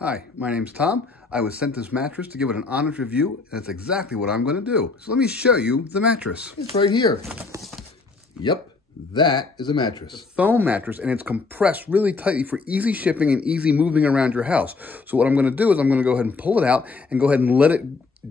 Hi, my name's Tom. I was sent this mattress to give it an honest review, and that's exactly what I'm going to do. So let me show you the mattress. It's right here. Yep, that is a mattress. It's a foam mattress, and it's compressed really tightly for easy shipping and easy moving around your house. So what I'm going to do is I'm going to go ahead and pull it out and go ahead and let it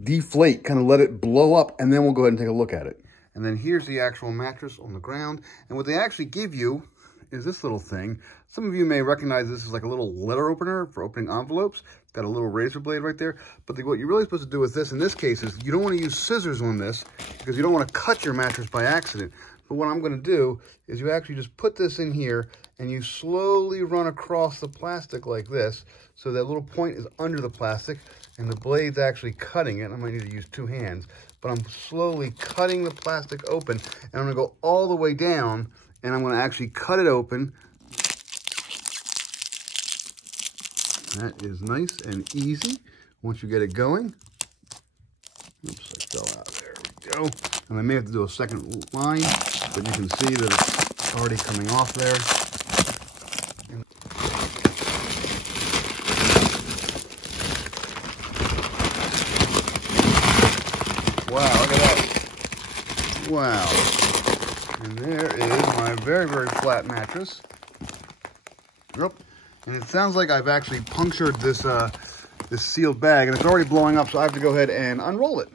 deflate, kind of let it blow up, and then we'll go ahead and take a look at it. And then here's the actual mattress on the ground. And what they actually give you is this little thing. Some of you may recognize this as like a little letter opener for opening envelopes. It's got a little razor blade right there. But what you're really supposed to do with this in this case is you don't want to use scissors on this because you don't want to cut your mattress by accident. But what I'm going to do is you actually just put this in here and you slowly run across the plastic like this. So that little point is under the plastic and the blade's actually cutting it. I might need to use two hands, but I'm slowly cutting the plastic open and I'm going to go all the way down and I'm going to actually cut it open. That is nice and easy once you get it going. Oops, I fell out. There we go. And I may have to do a second line, but you can see that it's already coming off there. Wow, look at that. Wow. And there is my very, very flat mattress. Yep. And it sounds like I've actually punctured this this sealed bag, and it's already blowing up, so I have to go ahead and unroll it.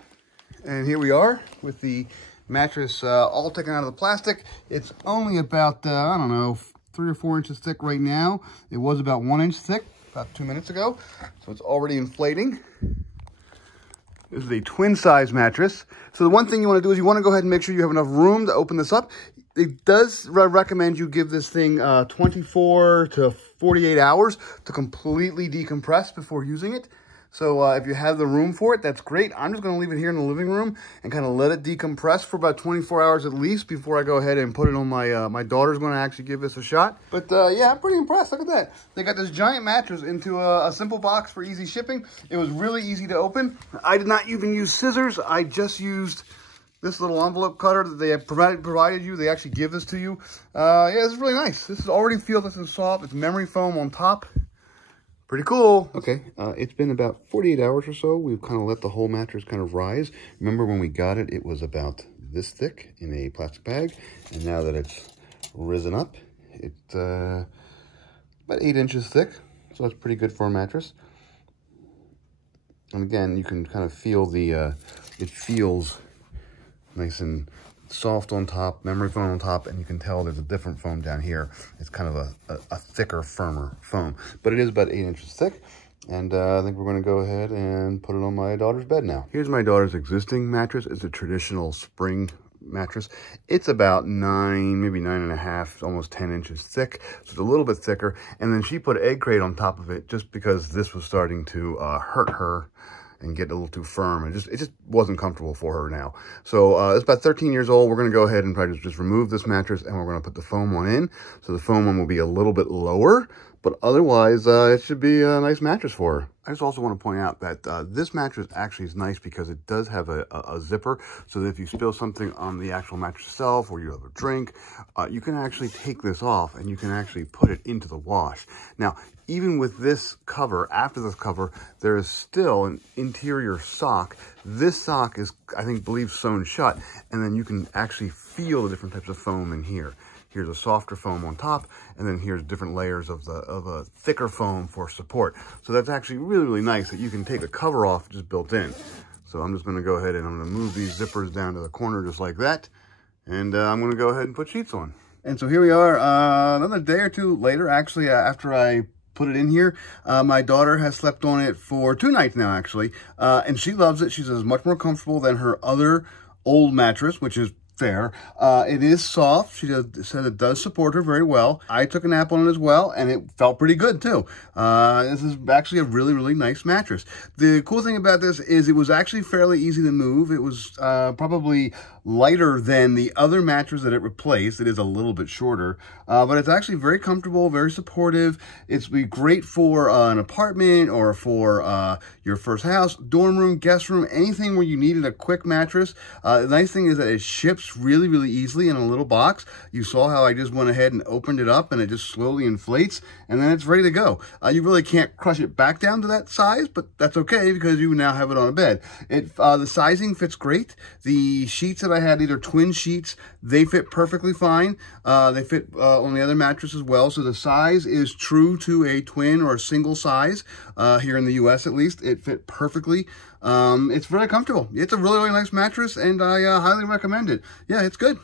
And here we are with the mattress all taken out of the plastic. It's only about, I don't know, 3 or 4 inches thick right now. It was about 1 inch thick about 2 minutes ago, so it's already inflating. This is a twin size mattress. So the one thing you want to do is you want to go ahead and make sure you have enough room to open this up. It does recommend you give this thing 24 to 48 hours to completely decompress before using it. So if you have the room for it, that's great. I'm just going to leave it here in the living room and kind of let it decompress for about 24 hours at least before I go ahead and put it on my, my daughter's going to actually give this a shot. But yeah, I'm pretty impressed. Look at that. They got this giant mattress into a simple box for easy shipping. It was really easy to open. I did not even use scissors. I just used this little envelope cutter that they have provided you. They actually give this to you. Yeah, this is really nice. This is already feels nice and soft. It's memory foam on top. Pretty cool. Okay, it's been about 48 hours or so. We've kind of let the whole mattress kind of rise. Remember when we got it, it was about this thick in a plastic bag. And now that it's risen up, it's about 8 inches thick. So that's pretty good for a mattress. And again, you can kind of feel the, it feels nice and soft on top, memory foam on top, and you can tell there's a different foam down here. It's kind of a thicker, firmer foam, but it is about 8 inches thick. And I think we're going to go ahead and put it on my daughter's bed now. Here's my daughter's existing mattress. It's a traditional spring mattress. It's about 9, maybe 9.5, almost 10 inches thick. So it's a little bit thicker. And then she put egg crate on top of it just because this was starting to hurt her and get a little too firm. It just wasn't comfortable for her now. So it's about 13 years old. We're going to go ahead and probably just remove this mattress and we're going to put the foam one in. So the foam one will be a little bit lower, but otherwise it should be a nice mattress for her. I just also want to point out that this mattress actually is nice because it does have a zipper, so that if you spill something on the actual mattress itself or you have a drink, you can actually take this off and you can actually put it into the wash. Now, even with this cover, after this cover, there is still an interior sock. This sock is, I believe sewn shut, and then you can actually feel the different types of foam in here. Here's a softer foam on top, and then here's different layers of a thicker foam for support. So that's actually really, really nice that you can take the cover off just built in. So I'm just going to go ahead and I'm going to move these zippers down to the corner just like that. And I'm going to go ahead and put sheets on. And so here we are another day or two later, actually, after I put it in here. My daughter has slept on it for 2 nights now, actually. And she loves it. She says it's much more comfortable than her other old mattress, which is fair. It is soft. She said it does support her very well. I took a nap on it as well, and it felt pretty good too. This is actually a really, really nice mattress. The cool thing about this is it was actually fairly easy to move. It was probably lighter than the other mattress that it replaced. It is a little bit shorter, but it's actually very comfortable, very supportive. It's be great for an apartment or for your first house, dorm room, guest room, anything where you needed a quick mattress. The nice thing is that it ships ships really, really easily in a little box. You saw how I just went ahead and opened it up and it just slowly inflates and then it's ready to go. You really can't crush it back down to that size, but that's okay because you now have it on a bed. The sizing fits great. The sheets that I had, either twin sheets, they fit perfectly fine. They fit on the other mattress as well. So the size is true to a twin or a single size here in the US at least. It fit perfectly. It's very comfortable. It's a really, really nice mattress and I highly recommend it. Yeah, it's good.